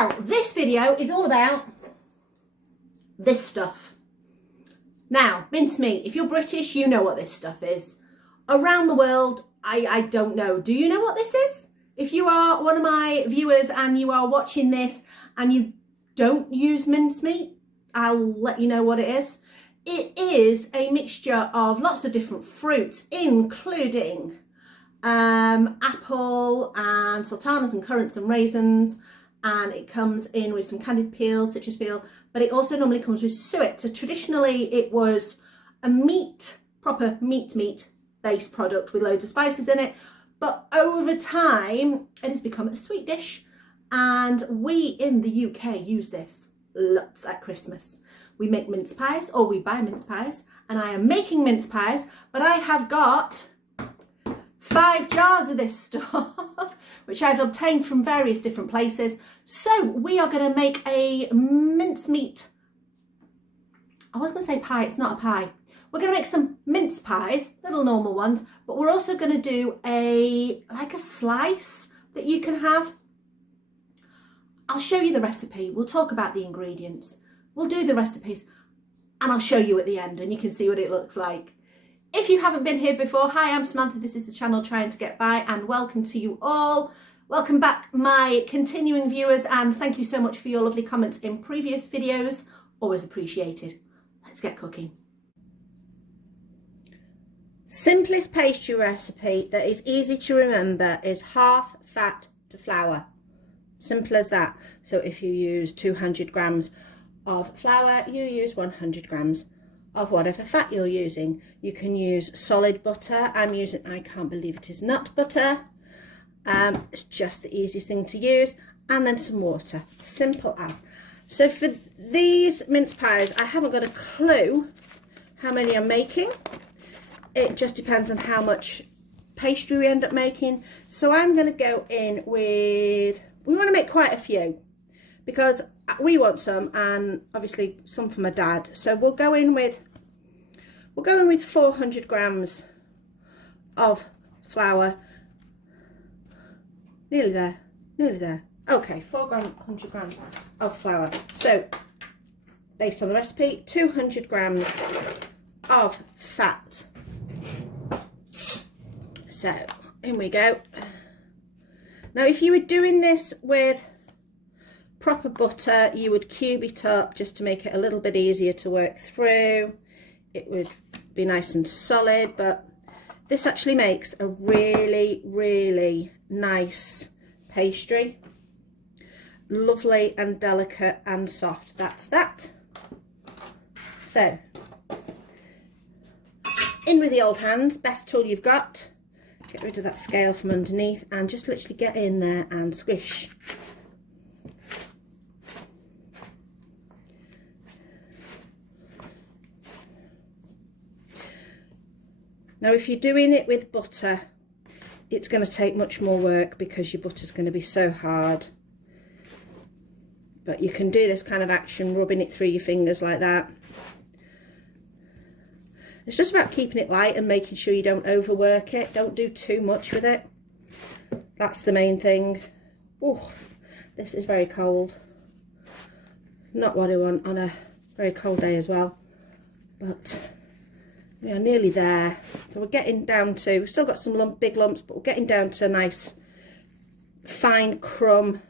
Well, this video is all about this stuff. Now, mincemeat, if you're British, you know what this stuff is. Around the world, I don't know. Do you know what this is? If you are one of my viewers and you are watching this and you don't use mincemeat, I'll let you know what it is. It is a mixture of lots of different fruits, including apple and sultanas and currants and raisins, and it comes in with some candied peel, citrus peel, but it also normally comes with suet. So traditionally it was a meat, proper meat based product with loads of spices in it, but over time it has become a sweet dish, and we in the UK use this lots at Christmas. We make mince pies, or we buy mince pies, and I am making mince pies, but I have got 5 jars of this stuff, which I've obtained from various different places. So we are going to make a mincemeat, I was going to say pie, it's not a pie. We're going to make some mince pies, little normal ones, but we're also going to do like a slice that you can have. I'll show you the recipe. We'll talk about the ingredients. We'll do the recipes and I'll show you at the end and you can see what it looks like. If you haven't been here before, hi, I'm Samantha. This is the channel Trying to Get By, and welcome to you all. Welcome back, my continuing viewers, and thank you so much for your lovely comments in previous videos. Always appreciated. Let's get cooking. Simplest pastry recipe that is easy to remember is half fat to flour. Simple as that. So if you use 200 grams of flour, you use 100 grams of whatever fat you're using. You can use solid butter. I'm using, I can't believe it is nut butter. It's just the easiest thing to use, and then some water. Simple as. So for these mince pies, I haven't got a clue how many I'm making. It just depends on how much pastry we end up making. So I'm going to go in with, we want to make quite a few because we want some, and obviously some for my dad. So we'll go in with 400 grams of flour. Nearly there. Okay, 400 grams of flour. So based on the recipe, 200 grams of fat. So in we go. Now if you were doing this with proper butter, you would cube it up just to make it a little bit easier to work through. It would be nice and solid, but this actually makes a really nice pastry. Lovely and delicate and soft. That's that. So in with the old hands, best tool you've got. Get rid of that scale from underneath and just literally get in there and squish. Now if you're doing it with butter, it's going to take much more work because your butter's going to be so hard. But you can do this kind of action, rubbing it through your fingers like that. It's just about keeping it light and making sure you don't overwork it. Don't do too much with it. That's the main thing. Oh, this is very cold. Not what I want on a very cold day as well. But we are nearly there. So we're getting down to, we've still got some big lumps, but we're getting down to a nice fine crumb.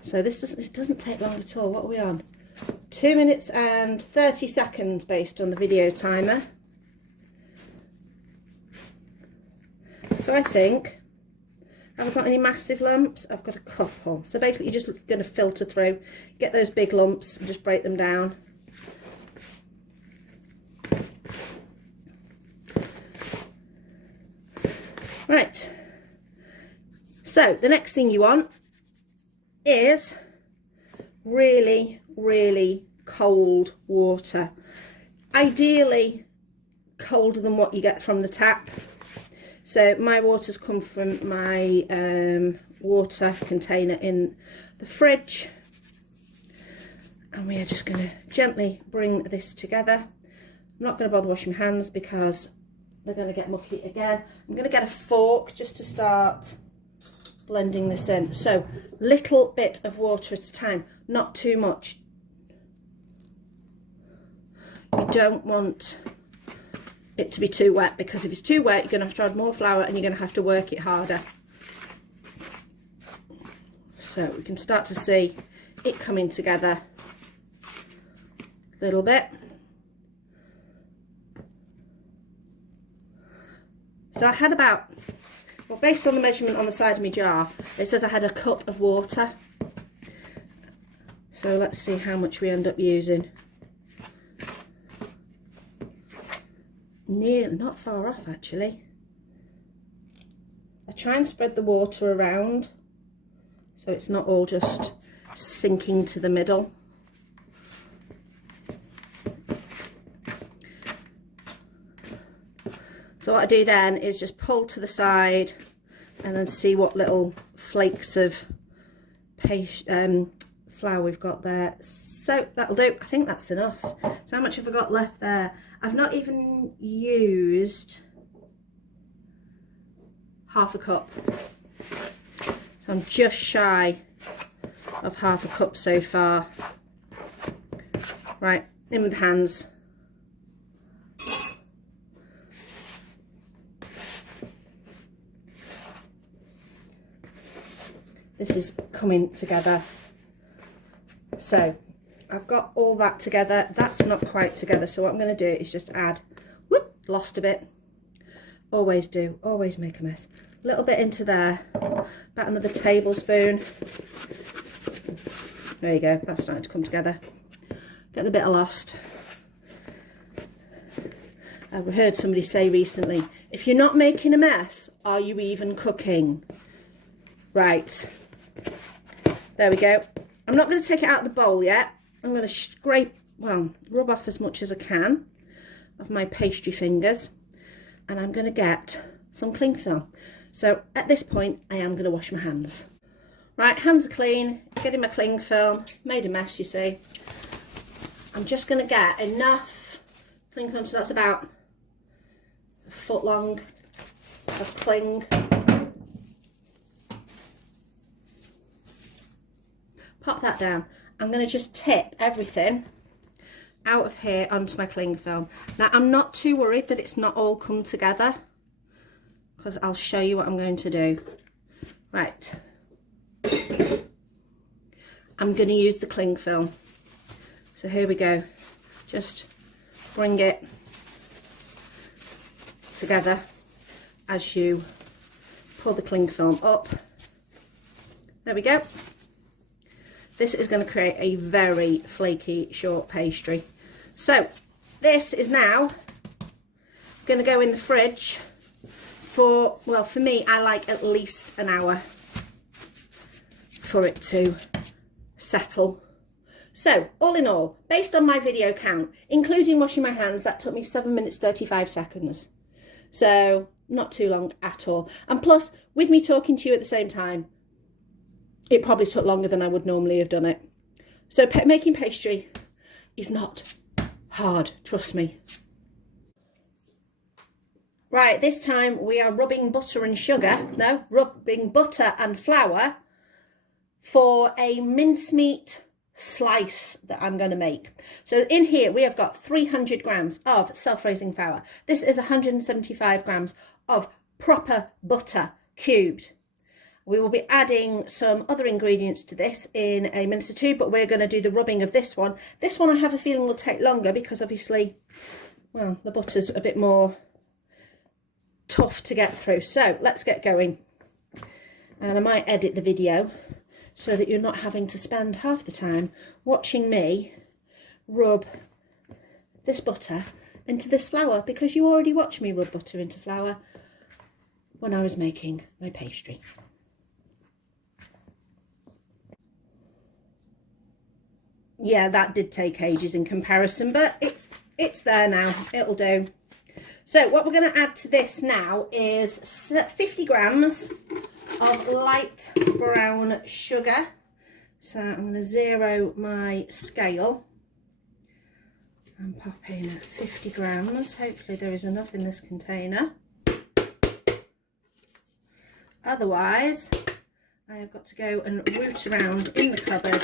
So this doesn't take long at all. What are we on? 2 minutes and 30 seconds based on the video timer. So I think, have I got any massive lumps? I've got a couple. So basically you're just going to filter through, get those big lumps and just break them down. Right, so the next thing you want is really cold water. Ideally colder than what you get from the tap. So my water's come from my water container in the fridge, and we are just going to gently bring this together. I'm not going to bother washing my hands because they're going to get mucky again. I'm going to get a fork just to start blending this in. So little bit of water at a time, not too much. You don't want it to be too wet, because if it's too wet, you're going to have to add more flour and you're going to have to work it harder. So we can start to see it coming together a little bit. So I had about, well, based on the measurement on the side of my jar, it says I had a cup of water. So let's see how much we end up using. Not far off actually. I try and spread the water around so it's not all just sinking to the middle. So what I do then is just pull to the side and then see what little flakes of flour we've got there. So that'll do. I think that's enough. So how much have I got left there? I've not even used half a cup. So I'm just shy of half a cup so far. Right, in with the hands. This is coming together. So I've got all that together. That's not quite together. So what I'm going to do is just add, whoop, lost a bit. Always do, always make a mess. A little bit into there, about another tablespoon. There you go, that's starting to come together. Get the bit I lost. I've heard somebody say recently, if you're not making a mess, are you even cooking? Right, there we go. I'm not going to take it out of the bowl yet. I'm going to scrape, well, rub off as much as I can of my pastry fingers, and I'm going to get some cling film. So at this point, I am going to wash my hands. Right, hands are clean, getting my cling film, made a mess, you see. I'm just going to get enough cling film, so that's about a foot long of cling. Pop that down. I'm going to just tip everything out of here onto my cling film. Now, I'm not too worried that it's not all come together, because I'll show you what I'm going to do. Right. I'm going to use the cling film. So here we go. Just bring it together as you pull the cling film up. There we go. This is going to create a very flaky short pastry. So this is now going to go in the fridge for, well, for me, I like at least an hour for it to settle. So all in all, based on my video count, including washing my hands, that took me 7 minutes 35 seconds. So not too long at all. And plus, with me talking to you at the same time, it probably took longer than I would normally have done it. So making pastry is not hard, trust me. Right, this time we are rubbing butter and sugar, no, rubbing butter and flour for a mincemeat slice that I'm going to make. So in here we have got 300 grams of self-raising flour. This is 175 grams of proper butter cubed. We will be adding some other ingredients to this in a minute or two, but we're going to do the rubbing of this one. This one I have a feeling will take longer because obviously, well, the butter's a bit more tough to get through. So let's get going. And I might edit the video so that you're not having to spend half the time watching me rub this butter into this flour, because you already watched me rub butter into flour when I was making my pastry. Yeah, that did take ages in comparison, but it's there now. It'll do. So what we're going to add to this now is 50 grams of light brown sugar. So I'm going to zero my scale and pop in 50 grams. Hopefully there is enough in this container. Otherwise, I have got to go and root around in the cupboard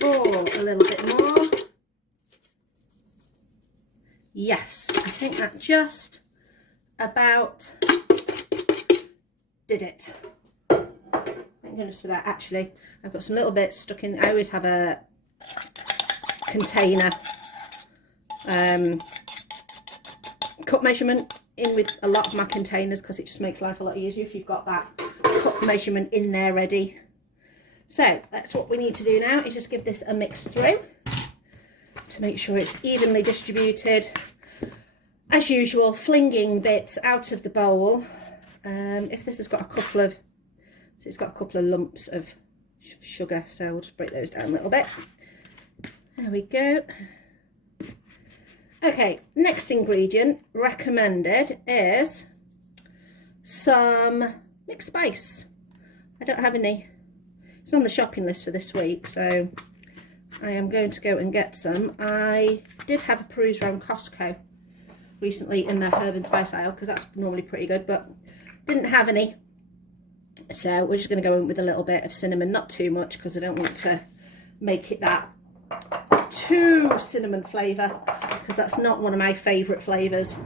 for a little bit more. Yes, I think that just about did it. Thank goodness for that. Actually, I've got some little bits stuck in. I always have a container cup measurement in with a lot of my containers, because it just makes life a lot easier if you've got that cup measurement in there ready. So that's what we need to do now, is just give this a mix through to make sure it's evenly distributed. As usual, flinging bits out of the bowl. If this has got a couple of, so it's got a couple of lumps of sugar, so we'll just break those down a little bit. There we go. Okay, next ingredient recommended is some mixed spice. I don't have any. It's on the shopping list for this week, so I am going to go and get some. I did have a peruse around Costco recently in the herb and spice aisle, because that's normally pretty good, but didn't have any. So we're just going to go in with a little bit of cinnamon, not too much, because I don't want to make it that too cinnamon flavour, because that's not one of my favourite flavours.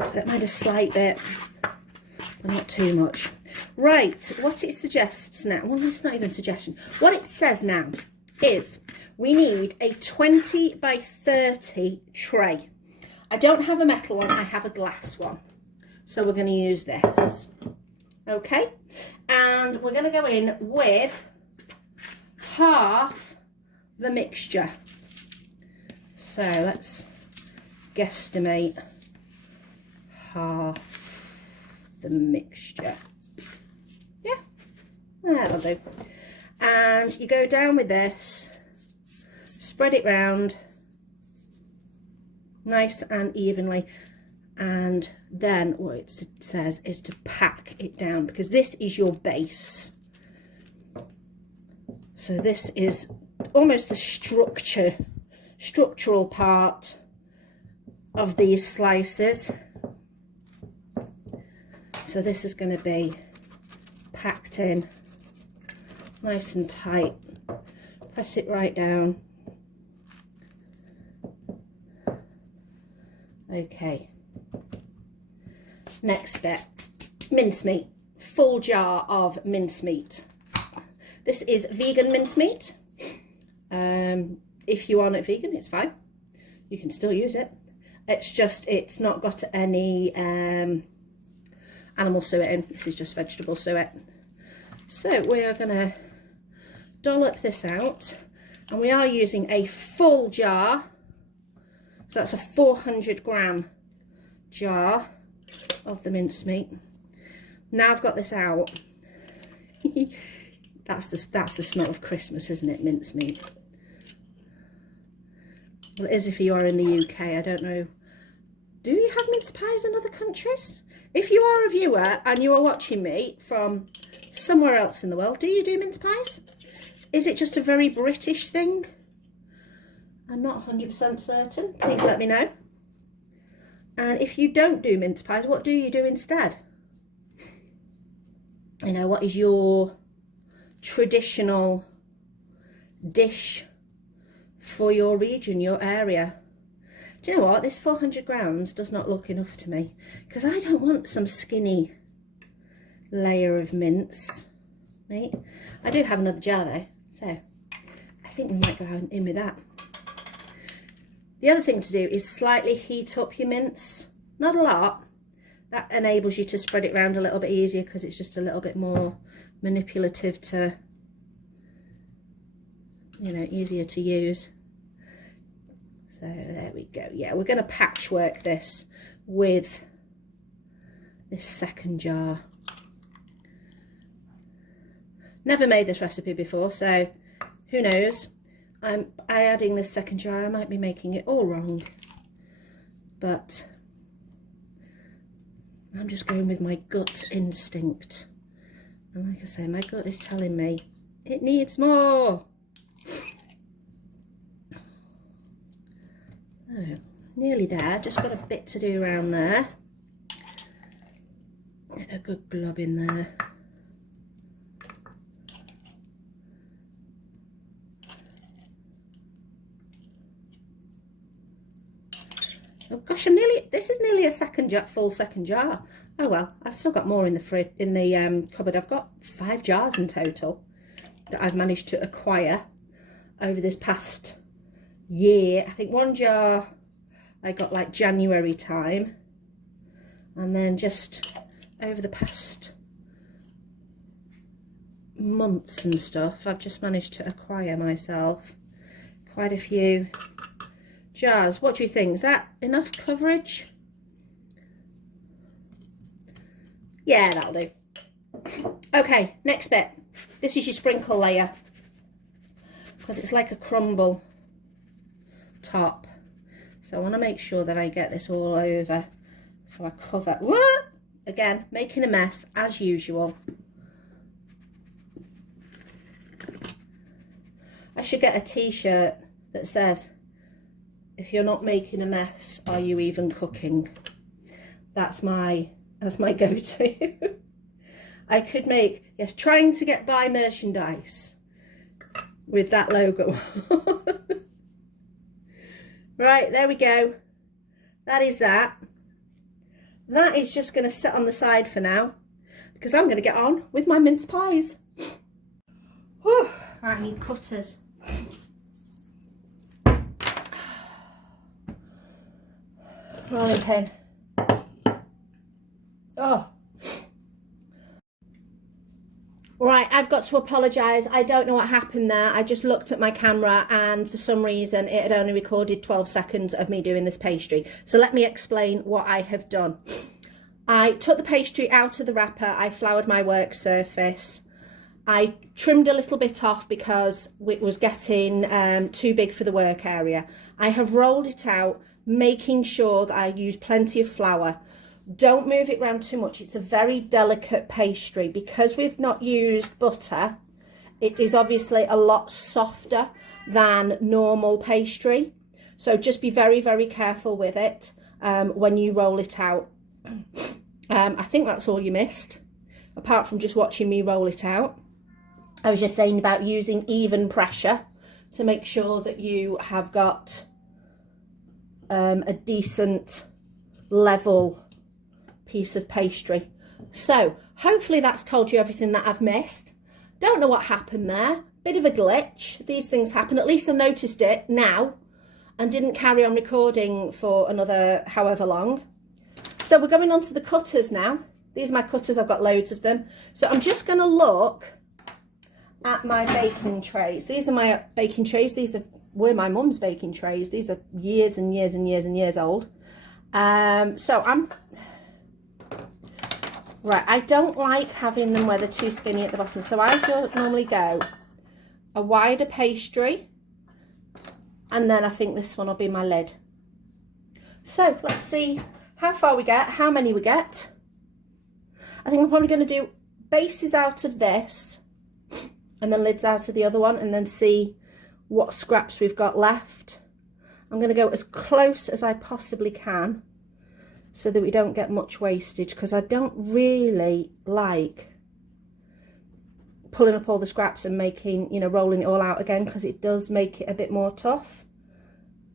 I don't mind a slight bit, but not too much. Right, what it suggests now, well, it's not even a suggestion. What it says now is we need a 20 by 30 tray. I don't have a metal one, I have a glass one. So we're going to use this. Okay, and we're going to go in with half the mixture. So let's guesstimate half the mixture. Yeah, that'll do. And you go down with this, spread it round nice and evenly, and then what it says is to pack it down, because this is your base. So this is almost the structural part of these slices. So this is going to be packed in nice and tight. Press it right down. Okay. Next bit, mincemeat. Full jar of mincemeat. This is vegan mincemeat. If you are not vegan, it's fine. You can still use it. It's just, it's not got any animal suet in. This is just vegetable suet. So we are going to dollop this out, and we are using a full jar. So that's a 400 gram jar of the mincemeat. Now I've got this out. that's the smell of Christmas, isn't it? Mincemeat. Well, it is if you are in the UK. I don't know. Do you have mince pies in other countries? If you are a viewer and you are watching me from somewhere else in the world, do you do mince pies? Is it just a very British thing? I'm not 100% certain. Please let me know. And if you don't do mince pies, what do you do instead? You know, what is your traditional dish for your region, your area? Do you know what? This 400 grams does not look enough to me, because I don't want some skinny layer of mince meat. I do have another jar though, so I think we might go in with that. The other thing to do is slightly heat up your mince. Not a lot. That enables you to spread it around a little bit easier, because it's just a little bit more manipulative to, you know, easier to use. So there we go. Yeah, we're going to patchwork this with this second jar. Never made this recipe before, so who knows? I'm adding this second jar. I might be making it all wrong, but I'm just going with my gut instinct. And like I say, my gut is telling me it needs more. Oh, nearly there. Just got a bit to do around there. Get a good glob in there. Oh gosh, this is nearly a full second jar. Oh well, I've still got more in the cupboard. I've got 5 jars in total that I've managed to acquire over this past year. I think 1 jar I got like January time, and then just over the past months and stuff, I've just managed to acquire myself quite a few jars. What do you think? Is that enough coverage? Yeah, that'll do. Okay, next bit. This is your sprinkle layer, because it's like a crumble top. So I want to make sure that I get this all over. So I cover, what? Again, making a mess as usual. I should get a t-shirt that says, if you're not making a mess, are you even cooking? That's my go-to. I could make, yes, trying to get by merchandise with that logo. Right, there we go. That is that. That is just going to sit on the side for now, because I'm going to get on with my mince pies. Whew. Right, I need cutters. Rolling pin. Oh. Right, I've got to apologise. I don't know what happened there. I just looked at my camera and for some reason it had only recorded 12 seconds of me doing this pastry. So let me explain what I have done. I took the pastry out of the wrapper. I floured my work surface. I trimmed a little bit off because it was getting too big for the work area. I have rolled it out, making sure that I use plenty of flour. Don't move it around too much. It's a very delicate pastry. Because we've not used butter, it is obviously a lot softer than normal pastry. So just be very, very careful with it when you roll it out. I think that's all you missed, apart from just watching me roll it out. I was just saying about using even pressure to make sure that you have got a decent level piece of pastry. So hopefully that's told you everything that I've missed. Don't know what happened there. Bit of a glitch. These things happen. At least I noticed it now and didn't carry on recording for another however long. So we're going on to the cutters now. These are my cutters. I've got loads of them. So I'm just going to look at my baking trays. These are my baking trays. These were my mum's baking trays. These are years and years and years and years old. So I'm right. I don't like having them where they're too skinny at the bottom. So I just normally go a wider pastry, and then I think this one will be my lid. So let's see how far we get, how many we get. I think I'm probably going to do bases out of this and then lids out of the other one, and then see what scraps we've got left. I'm going to go as close as I possibly can so that we don't get much wastage, because I don't really like pulling up all the scraps and making, you know, rolling it all out again, because it does make it a bit more tough.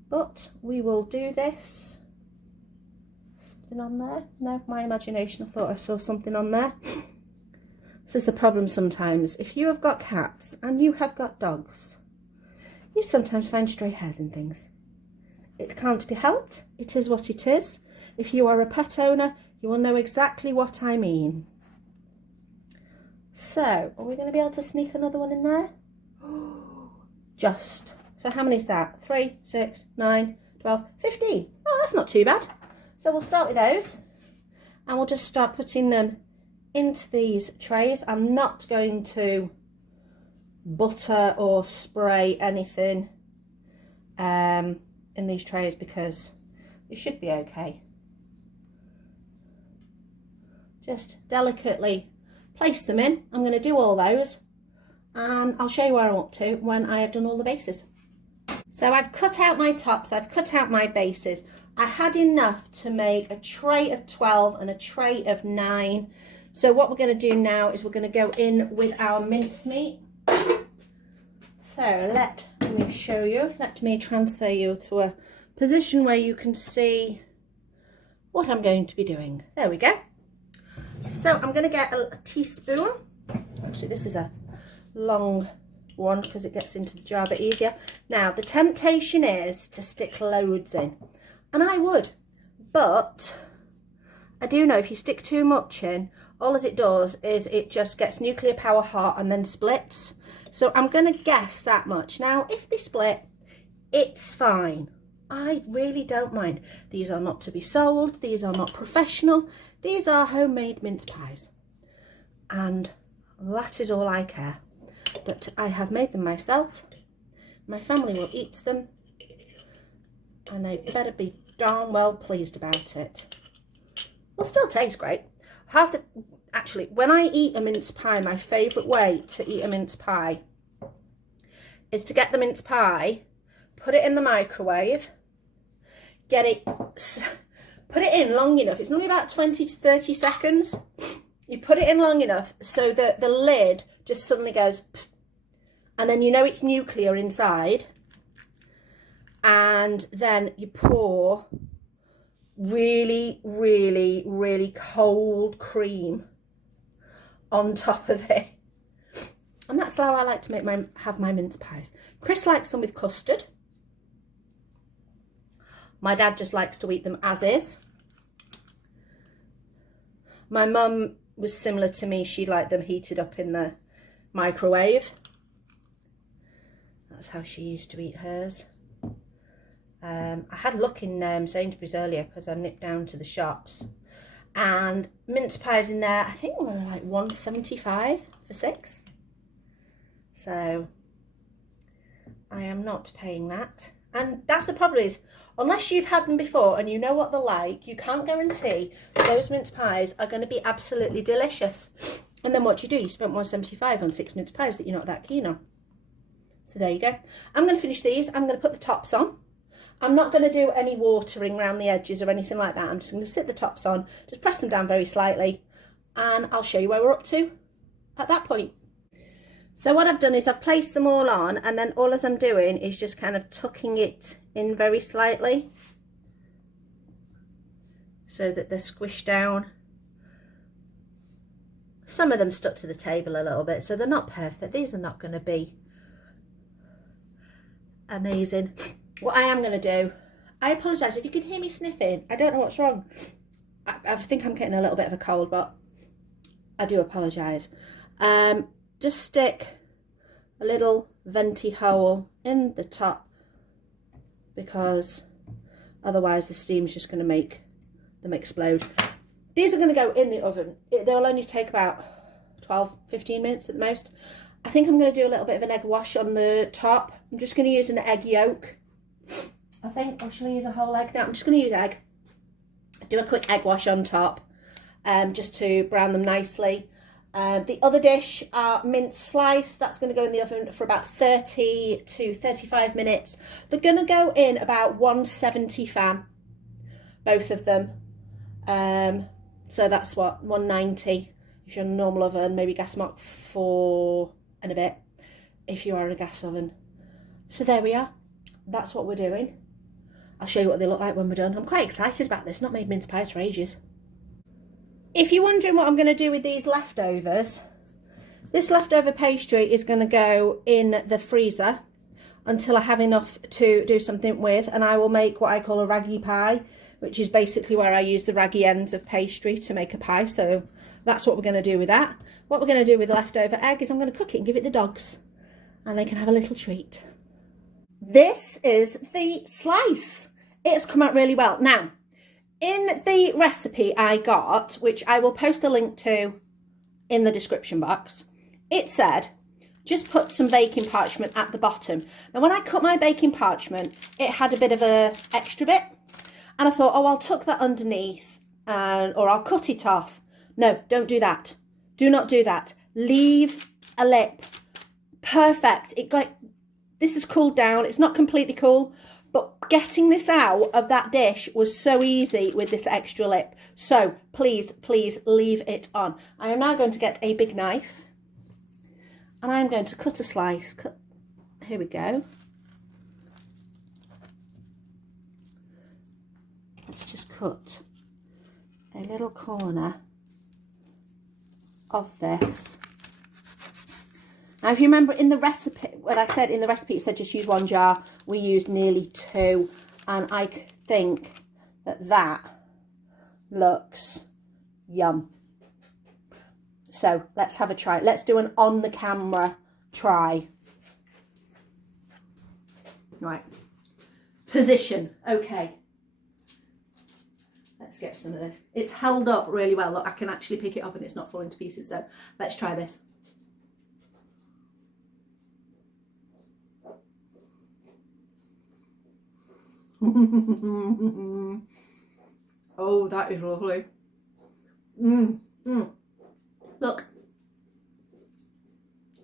But we will do this. Something on there? No, my imagination, I thought I saw something on there. This is the problem sometimes. If you have got cats and you have got dogs, you sometimes find stray hairs in things. It can't be helped. It is what it is. If you are a pet owner, you will know exactly what I mean. So, are we going to be able to sneak another one in there? Just. So how many is that? 3, 6, 9, 12, 15. Oh, that's not too bad. So we'll start with those, and we'll just start putting them into these trays. I'm not going to butter or spray anything in these trays, because it should be okay. Just delicately place them in. I'm going to do all those, and I'll show you where I'm up to when I have done all the bases. So I've cut out my tops, I've cut out my bases. I had enough to make a tray of 12 and a tray of 9. So what we're going to do now is we're going to go in with our mincemeat. So let me show you, let me transfer you to a position where you can see what I'm going to be doing. There we go. So I'm going to get a teaspoon. Actually, this is a long one because it gets into the jar a bit easier. Now, the temptation is to stick loads in, and I would, but I do know if you stick too much in, all as it does is it just gets nuclear power hot and then splits. So I'm going to guess that much. Now, if they split, it's fine. I really don't mind. These are not to be sold. These are not professional. These are homemade mince pies. And that is all I care. That I have made them myself. My family will eat them. And they better be darn well pleased about it. They'll still taste great. Actually, when I eat a mince pie, my favourite way to eat a mince pie is to get the mince pie, put it in the microwave, put it in long enough. It's normally about 20 to 30 seconds. You put it in long enough so that the lid just suddenly goes, and then you know it's nuclear inside. And then you pour really, really, really cold cream on top of it. And that's how I like to have my mince pies. Chris likes them with custard. My dad just likes to eat them as is. My mum was similar to me. She liked them heated up in the microwave. That's how she used to eat hers. I had a look in Sainsbury's earlier because I nipped down to the shops. And mince pies in there, I think were like £1.75 for 6. So I am not paying that. And that's the problem is, unless you've had them before and you know what they're like, you can't guarantee that those mince pies are going to be absolutely delicious. And then what you spent £1.75 on 6 mince pies that you're not that keen on. So there you go. I'm going to finish these. I'm going to put the tops on. I'm not going to do any watering around the edges or anything like that. I'm just going to sit the tops on, just press them down very slightly, and I'll show you where we're up to at that point. So what I've done is I've placed them all on, and then all as I'm doing is just kind of tucking it in very slightly so that they're squished down. Some of them stuck to the table a little bit, so they're not perfect. These are not going to be amazing. What I am going to do, I apologise if you can hear me sniffing. I don't know what's wrong. I think I'm getting a little bit of a cold, but I do apologise. Just stick a little venti hole in the top, because otherwise the steam's just going to make them explode. These are going to go in the oven. They'll only take about 12-15 minutes at the most. I think I'm going to do a little bit of an egg wash on the top. I'm just going to use an egg yolk. I think, or shall I use a whole egg? No, I'm just going to use egg. Do a quick egg wash on top, just to brown them nicely. The other dish are mince slice. That's going to go in the oven for about 30 to 35 minutes. They're going to go in about 170 fan, both of them. So that's what, 190 if you're on a normal oven, maybe gas mark 4 and a bit if you are in a gas oven. So there we are. That's what we're doing. I'll show you what they look like when we're done. I'm quite excited about this. Not made mince pies for ages. If you're wondering what I'm going to do with these leftovers, this leftover pastry is going to go in the freezer until I have enough to do something with, and I will make what I call a raggy pie, which is basically where I use the raggy ends of pastry to make a pie. So that's what we're going to do with that. What we're going to do with the leftover egg is I'm going to cook it and give it the dogs, and they can have a little treat. This is the slice. It's come out really well. Now, in the recipe I got, which I will post a link to in the description box, it said just put some baking parchment at the bottom. Now, when I cut my baking parchment, it had a bit of a extra bit, and I thought, oh, I'll tuck that underneath, or I'll cut it off. No, don't do that. Do not do that. Leave a lip. Perfect. This has cooled down. It's not completely cool, but getting this out of that dish was so easy with this extra lip. So please, please leave it on. I am now going to get a big knife, and I'm going to cut a slice. Here we go. Let's just cut a little corner of this. Now, if you remember in the recipe, when I said in the recipe it said just use 1 jar, we used nearly 2, and I think that that looks yum. So let's have a try. Let's do an on the camera try. Right, position. Okay, let's get some of this. It's held up really well. Look, I can actually pick it up and it's not falling to pieces. So let's try this. Oh, that is lovely. Look,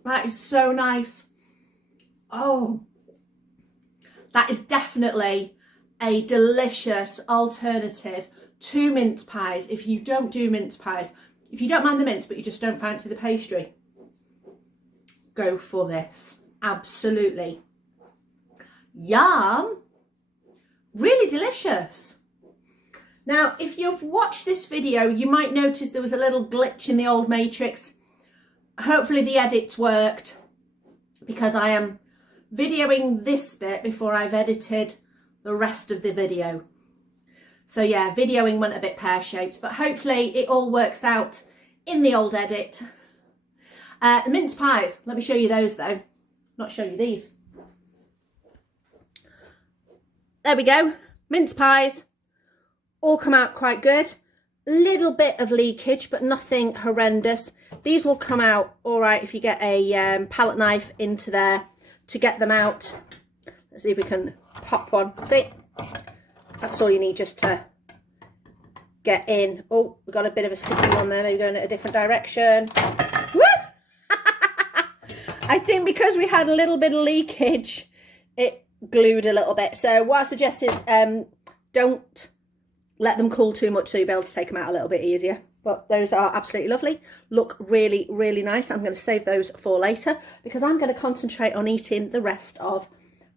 that is so nice. Oh, that is definitely a delicious alternative to mince pies. If you don't do mince pies, if you don't mind the mince but you just don't fancy the pastry, go for this. Absolutely. Yum. Really delicious. Now, if you've watched this video, you might notice there was a little glitch in the old matrix. Hopefully the edits worked, because I am videoing this bit before I've edited the rest of the video. So yeah, videoing went a bit pear-shaped, but hopefully it all works out in the old edit. Mince pies, let me show you those though. Not show you these. There we go, mince pies, all come out quite good. Little bit of leakage, but nothing horrendous. These will come out all right if you get a palette knife into there to get them out. Let's see if we can pop one. See, that's all you need just to get in. Oh, we've got a bit of a sticky one there, maybe going in a different direction. Woo! I think because we had a little bit of leakage, it glued a little bit. So what I suggest is don't let them cool too much, so you'll be able to take them out a little bit easier. But those are absolutely lovely, look really, really nice. I'm going to save those for later because I'm going to concentrate on eating the rest of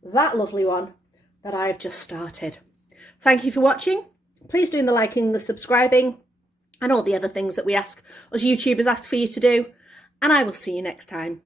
that lovely one that I've just started. Thank you for watching. Please do the liking, the subscribing, and all the other things that we ask, us YouTubers ask for you to do, and I will see you next time.